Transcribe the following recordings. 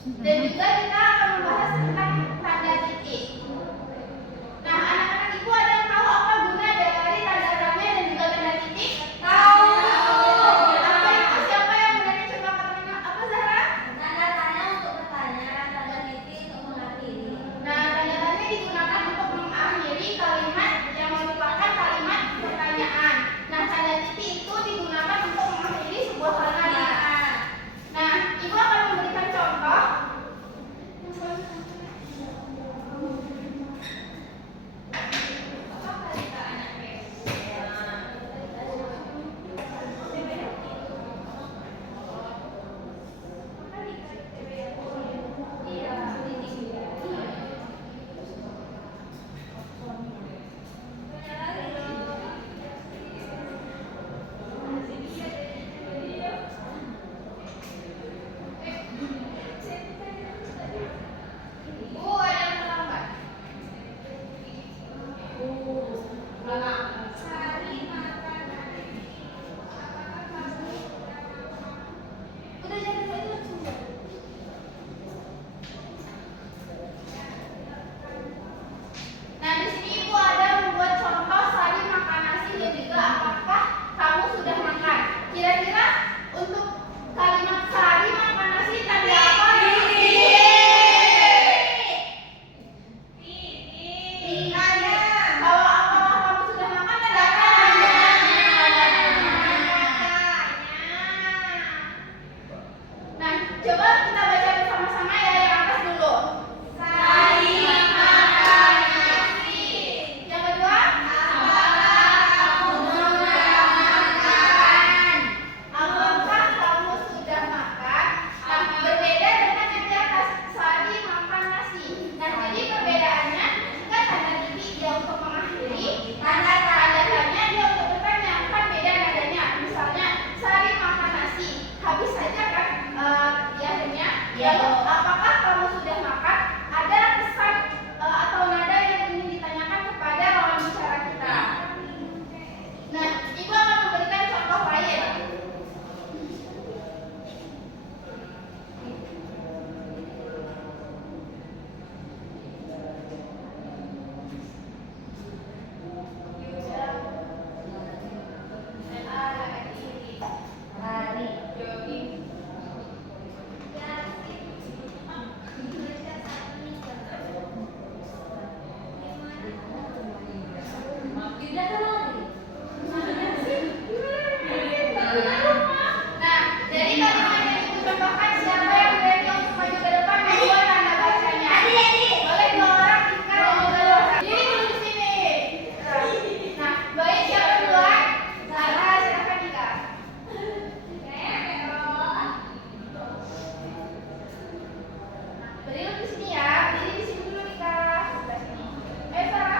Dan juga kita akan membahas tentang tanda titik. Nah, anak-anak ibu ada yang tahu apa guna dari tanda rame dan juga tanda titik? Tahu. Apa itu? Siapa yang berani coba katakan apa, Zahra? Tanda tanya untuk bertanya, tanda titik untuk mengakhiri. Nah, tanda tanya digunakan untuk mengakhiri kalimat yang merupakan kalimat pertanyaan. Nah, tanda titik itu digunakan untuk mengakhiri sebuah kalimat. Nah, ibu akan memberikan contoh. Bu, ada yang tahu nggak? Sari makan nasi. Apakah kamu sudah makan? Udah jadi saya langsung. Nah, di sini ibu ada membuat contoh Sari makan nasi dan juga apakah kamu sudah makan. Kira-kira untuk kalimat Sari makan nasi tanda apa? Titik. Kalau apakah kamu sudah makan tanda apa? Nah, coba kita baca bersama-sama ya, yang atas dulu. Sari makan nasi. Yang kedua, apakah kamu sudah makan? Apakah kamu sudah makan? Nah, berbeda dengan yang di atas, Sari makan nasi. Nah, jadi perbedaannya jika tanda titik dia untuk mengakhiri, tanda tanya dia untuk bertanya, kan beda nadanya. Misalnya, Sari makan nasi, habis saja kan di akhirnya. Lalu apakah kamu sudah makan? Ada pesan atau nada yang ingin ditanyakan kepada lawan bicara kita. Nah, ibu akan memberikan contoh lain. Lari. Tidak ada lari. Nah, dari kalimat yang ibu contohkan, siapa yang berani untuk maju ke depan membuat tanda bacanya? Boleh dua orang, Tika dan juga Rosa. Jadi dulu di sini. Nah, baik, siapa duluan? Zahra, silakan Tika. Berdiri di sini ya, berdiri di sini dulu Tika. Sebelah sini. Zahra.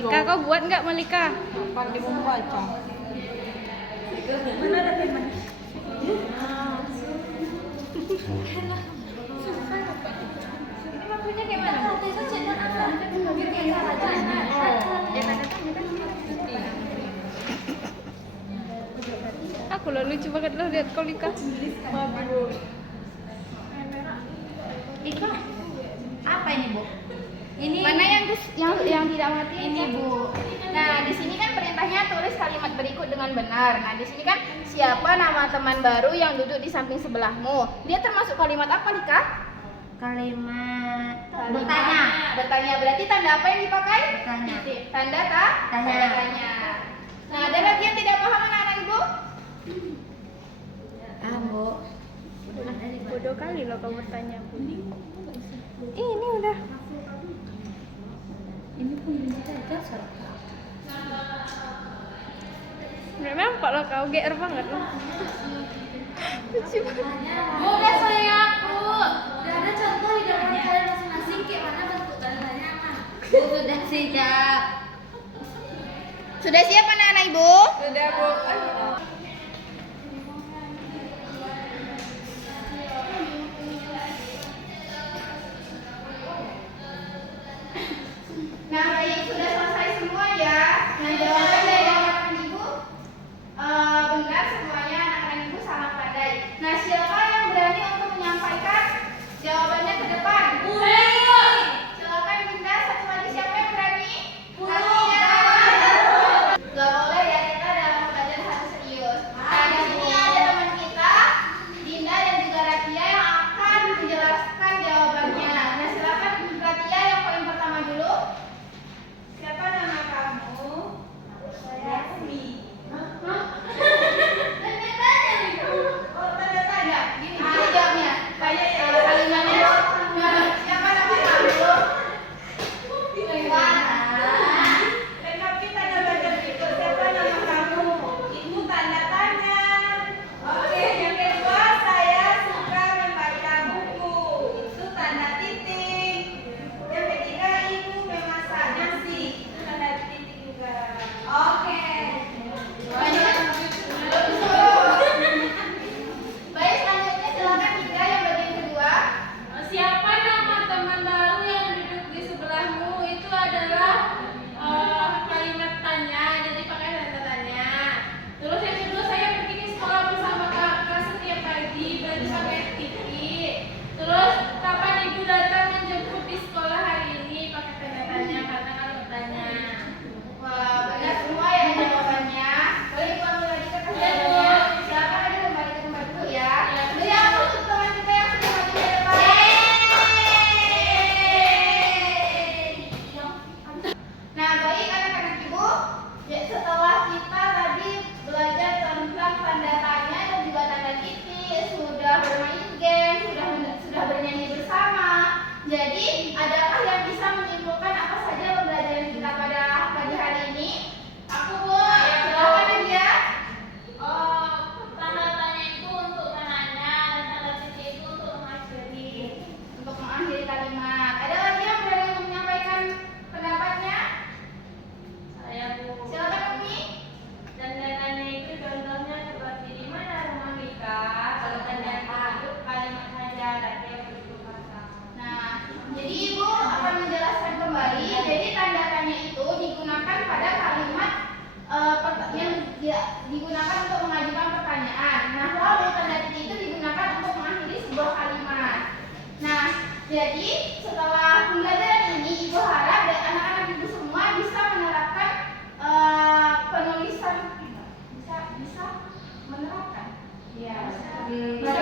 Malika, kau buat nggak Malika? Pandai membaca. Mana ada teman? Ini maksudnya kayak mana? Aku lo lucu banget lo lihat kau Lika. Ika, apa ini Bu? Ini Mana yang tidak mati ini Bu. Nah di sini kan perintahnya tulis kalimat berikut dengan benar. Nah di sini kan siapa nama teman baru yang duduk di samping sebelahmu? Dia termasuk kalimat apa Lika? kalimat Kalimat bertanya. Bertanya berarti tanda apa yang dipakai? Bertanya. Tanda Tanya. tanya. Nah ada lagi yang tidak paham anak-anak ibu? Bu. Bodoh kali loh kamu bertanya Bu. Ini udah. Ini pun bisa dasar. Nggak nampak loh kau GR banget loh. Lucu banget. Udah saya Bu. Udah ada contoh di dalam kalian masing-masing kayak mana bentuk tandanya mah. Bu sudah siap. Sudah siap anak-anak ibu? Sudah Bu. Nah baik sudah selesai semua ya. Nah jawaban dari anak-anak ibu benar semuanya, anak-anak ibu sangat pandai. Nah siapa yang berani untuk menyampaikan jawabannya ke depan? Silakan Dinda, satu lagi siapa yang berani? Ratia. Gak boleh ya, kita dalam pelajaran harus serius. Nah di sini ada teman kita Dinda dan juga Ratia yang akan menjelaskan jawabannya. Nah silakan Ratia yang poin pertama dulu. Siapa nama kamu? Saya Asmi. Tanda tanya nih. Oh tanda tanya. Gini jawabnya. Kalimatnya. Siapa nama kamu? Lengkapi tanda tanya berikut. Siapa nama kamu? Itu tanda tanya. Oke, yang kedua saya suka membaca buku. Itu tanda titik. Yang ketiga ibu memasak nasi. Itu tanda titik juga. Oke. Baik, selanjutnya silakan Indra yang bagian kedua. Siapa nama teman baru yang duduk di sebelahmu? Itu adalah kalimat tanya, jadi pakai tanda tanya. Terus yang kedua, saya pergi ke sekolah bersama kakak setiap pagi, berarti pakai titik. Terus kapan ibu datang menjemput di sekolah hari ini? Pakai tanda tanya karena kan bertanya. Wah, benar semua ya jawabannya. Boleh ibu ambil lagi kertas jawabannya. Silakan aja kembali ke tempat dulu ya. Beri aplaus untuk teman kita yang sudah maju ke depan. Nah, baik anak-anak ibu, setelah kita tadi belajar tentang tanda tanya dan juga tanda titik, sudah bermain game, sudah bernyanyi bersama. Jadi, adakah yang bisa menyimpulkan apa saja pembelajaran kita pada pagi hari ini? Aku Bu, silakan aja. Tanda tanya itu untuk menanya dan tanda titik itu untuk mengakhiri. Untuk mengakhiri kalimat. Ada lagi yang berani untuk menyampaikan pendapatnya? Saya Bu. Silakan Umi. Tanda tanya itu contohnya seperti di mana rumah Mika. Kalau tanda itu kalimat saja dan dia bentuk kata. Nah, jadi Ibu akan menjelaskan kembali. Jadi tanda tanya itu digunakan pada kalimat yang digunakan untuk mengajukan pertanyaan. Nah, lalu tanda titik itu digunakan untuk mengakhiri sebuah kalimat. Nah, jadi setelah pembelajaran ini, Ibu harap dan anak-anak Ibu semua bisa menerapkan penulisan bisa menerapkan. Iya. Bisa